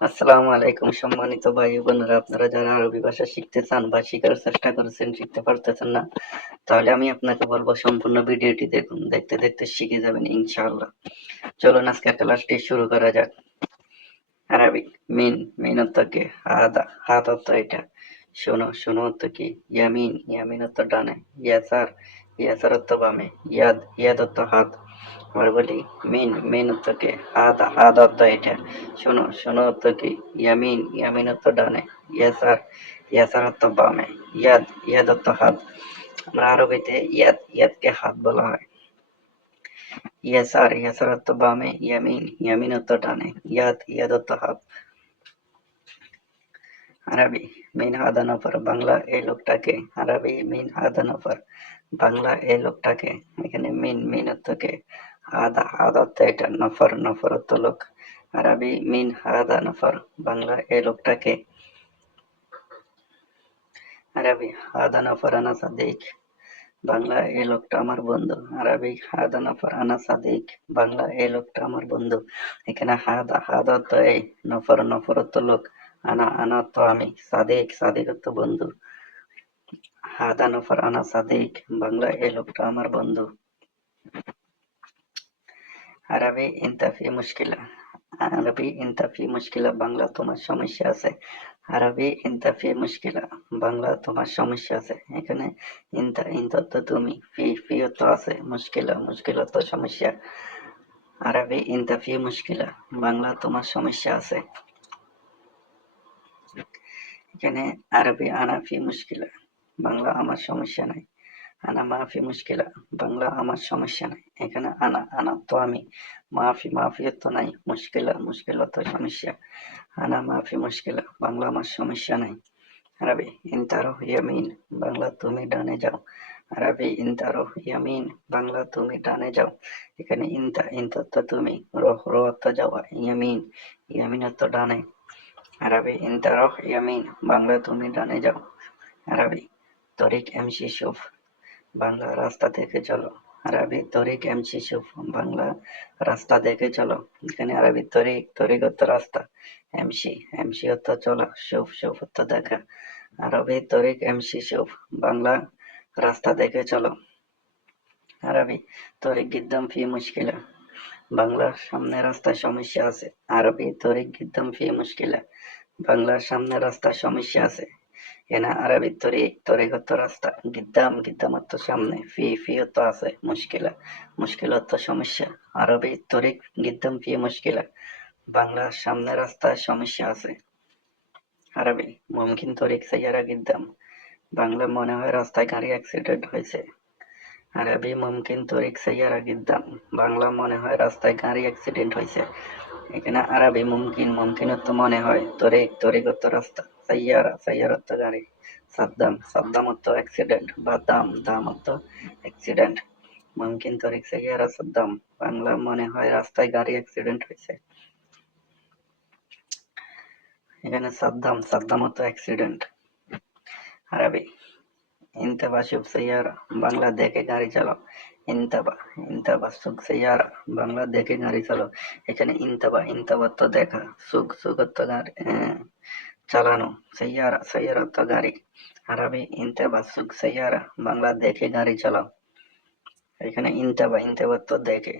আসসালামু আলাইকুম সম্মানিত ভাই বোনেরা, আপনারা যারা আরবি ভাষা শিখতে চান বা শিখার চেষ্টা করছেন, শিখতে পারতেছেন না, তাহলে আমি আপনাকে বলবো সম্পূর্ণ ভিডিওটি দেখুন। দেখতে দেখতে শিখে যাবেন ইনশাআল্লাহ। চলুন আজকে ক্লাসটি শুরু করা যাক। আরবিক মিন, মিন অর্থ কি? হাদা, হাত অর্থ এটা। শোনো, শোনো অর্থ কি? ইয়ামিন, ইয়ামিন অর্থ ডানে। ইয়াসার, ইয়াসার অর্থ বামে। ইয়াদ, ইয়াদ অর্থ হাত। আবার বলি, মিন, মিন অর্থ কি? হাদা, হাত অর্থ এটা। শোনো, শোনো অর্থ কি? ইয়ামিন, ইয়ামিন অর্থ ডানে। ইয়াসার, ইয়াসার অর্থ বামে। ইয়াদ, ইয়াদ অর্থ হাত। আমরা আরবিতে ইয়াদ, ইয়াদকে হাত বলা হয়। ইয়াসার, ইয়াসার অর্থ বামে। ইয়ামিন, ইয়ামিন অর্থ ডানে। ইয়াদ, ইয়াদ অর্থ হাত। আরবি মিন হাদা নফর, বাংলা এই লোকটাকে। আরবি মিন হাদা নফর, বাংলা এই লোকটাকে। এখানে মিন, মিন অর্থ কে। হাদা, হাদা অর্থ এটা। নফর, নফর অর্থ লোক। আরবি মিন হাদা নফর, বাংলা এই লোকটাকে। আরবি হাদা নফর আনা সাদিক, বাংলা এই লোকটা আমার বন্ধু। আরবি হাদা নফর আনা সাদিক, বাংলা এই লোকটা আমার বন্ধু। এখানে হাদা, হাদা অর্থ এই। নফর, নফর অর্থ লোক। আনা, আনা অর্থ আমি। সাদিক, সাদিক অর্থ বন্ধু। হাদা নফর আনা সাদিক, বাংলা এই লোকটা আমার বন্ধু। আরবি ইনতা ফি মুশকিলা, আরবি ইনতা ফি মুশকিলা, বাংলা তোমার সমস্যা আছে। আরবি ইনতা ফি মুশকিলা, বাংলা তোমার সমস্যা আছে। এখানে ইনতা, ইনতা অর্থ তুমি। ফি, ফি অর্থ আছে। মুশকিলা, মুশকিল অর্থ সমস্যা। আরবি ইনতা ফি মুশকিলা, বাংলা তোমার সমস্যা আছে। এখানে আরবি আনা ফি মুশকিলা, বাংলা আমার সমস্যা নাই। আনা মাফি মুশকিলা, বাংলা আমার সমস্যা নাই। এখানে আনা, আনা তো আমি। মাফি, মাফি তো নাই। মুশকিলা, মুশকিলা তো সমস্যা। আনা মাফি মুশকিলা, বাংলা আমার সমস্যা নাই। আরবি ইনতারো ইয়ামিন, বাংলা তুমি ডানে যাও। আরবি ইনতারো ইয়ামিন, বাংলা তুমি ডানে যাও। এখানে ইনতা, ইনতা তো তুমি। রোহ, রোহ অর্থ যাওয়া। ইয়ামিন, ইয়ামিন অর্থ ডানে। আরবি ইনতারো ইয়ামিন, বাংলা তুমি ডানে যাও। আরবি তরিক এমশি শুফ, বাংলা রাস্তা দেখে চলো। আরবি তরিক এমশি শুফ, বাংলা রাস্তা দেখে চলো। এখানে আরবি তরিক, তরিক অর্থ রাস্তা। এমশি, এমশি অর্থ চলা। শুফ, শুফ অর্থ দেখা। আরবি তরিক এমশি শুফ, বাংলা রাস্তা দেখে চলো। আরবি তরিক গিদ্দাম ফি মুশকিলা, বাংলা সামনে রাস্তায় সমস্যা আছে। আরবি তরিক গিদ্দাম ফি মুশকিলা, বাংলার সামনে রাস্তায় সমস্যা আছে। এখানে আরবি তরিক, তরিক অর্থ রাস্তা। গিদ্দাম, গিদ্দাম অর্থ সামনে। ফি, ফি অর্থ আছে। মুশকিলা, মুশকিল অর্থ সমস্যা। আরবি তরিক গিদ্দাম ফি মুশকিলা, বাংলার সামনে রাস্তায় সমস্যা আছে। আরবি মুমকিন তরিক সাইয়ারা গিদ্দাম, বাংলা মনে হয় রাস্তায় গাড়ি অ্যাক্সিডেন্ট হয়েছে। আরবি মুমকিন তরিক সাইয়ারা গিদ্দাম, বাংলা মনে হয় রাস্তায় গাড়ি অ্যাক্সিডেন্ট হয়েছে। এখানে আরবি মুমকিন, মুমকিন অর্থ মনে হয়। তরিক, তরিক অর্থ রাস্তা। সাইয়ারা, সাইয়ারা অর্থ গাড়ি। সাদ্দাম, সাদ্দাম অর্থ অ্যাক্সিডেন্ট বা দাম, দাম অর্থ অ্যাক্সিডেন্ট। মুমকিন তরিক সাইয়ারা সাদ্দাম, বাংলা মনে হয় রাস্তায় গাড়ি অ্যাক্সিডেন্ট হয়েছে। এখানে সাদ্দাম, সাদ্দাম অর্থ অ্যাক্সিডেন্ট। আরবি ইনতাবা শুভ সাইয়ারা, বাংলা দেখে গাড়ি চালাও। ইনতাবা, ইনতাবা সুখ সাইয়ারা, বাংলা দেখে গাড়ি চালাও। এখানে ইনতাবা, ইনতাবা তো দেখা। সুখ, সুখ তো গাড়ি চালানো। সাইয়ারা, সাইয়ারা তো গাড়ি। আরবি ইনতাবা সুখ সাইয়ারা, বাংলা দেখে গাড়ি চালাও। এখানে ইনতাবা, ইনতাবা তো দেখে।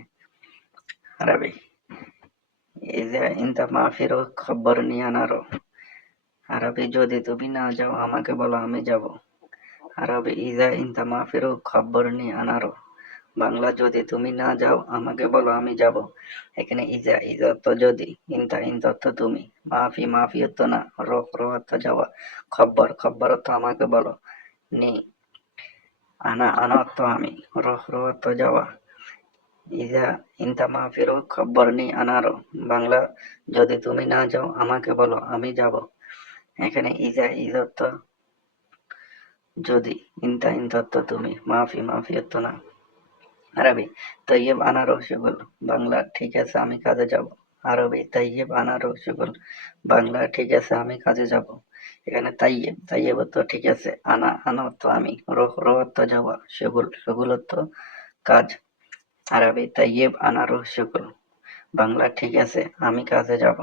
আরবি ইজা ইনতা মাফিরো খবর নিয়ে আনারো, আরবি যদি তুমি না যাও আমাকে বলো আমি যাব। আরবি ইজা ইনতা মাফিরো খবরনি আনারো, বাংলা যদি তুমি না যাও আমাকে বলো আমি যাব। এখানে ইজা, ইজা তো যদি। ইনতা, ইনতা তো তুমি। মাফি, মাফি তো না। রোহ, রোহ তো যাওয়া। খব্বর, খব্বর তো আমাকে বলো। নি, আনা, আনা তো আমি। রোহ, রোহ তো যাওয়া। ইজা ইনতা মাফিরো খবরনি আনারো, বাংলা যদি তুমি না যাও আমাকে বলো আমি যাব। এখানে ইজা, ইজা তো যদি। ইনতা, ইনতা তো তুমি। মাফি, মাফি তো না। আরবি তৈয়ব আনা রসুগুল, বাংলা ঠিক আছে আমি কাজে যাব। আরবি তৈয়ব আনা রসুগুল, বাংলা ঠিক আছে আমি কাজে যাব। এখানে তাইয়েব, তাইয়েব তো ঠিক আছে। আনা, আনা তো আমি। রোহ, রোহ তো যাওয়া। সুগুল, সুগুল তো কাজ। আরবি তৈয়ব আনা রসুগুল, বাংলা ঠিক আছে আমি কাজে যাব।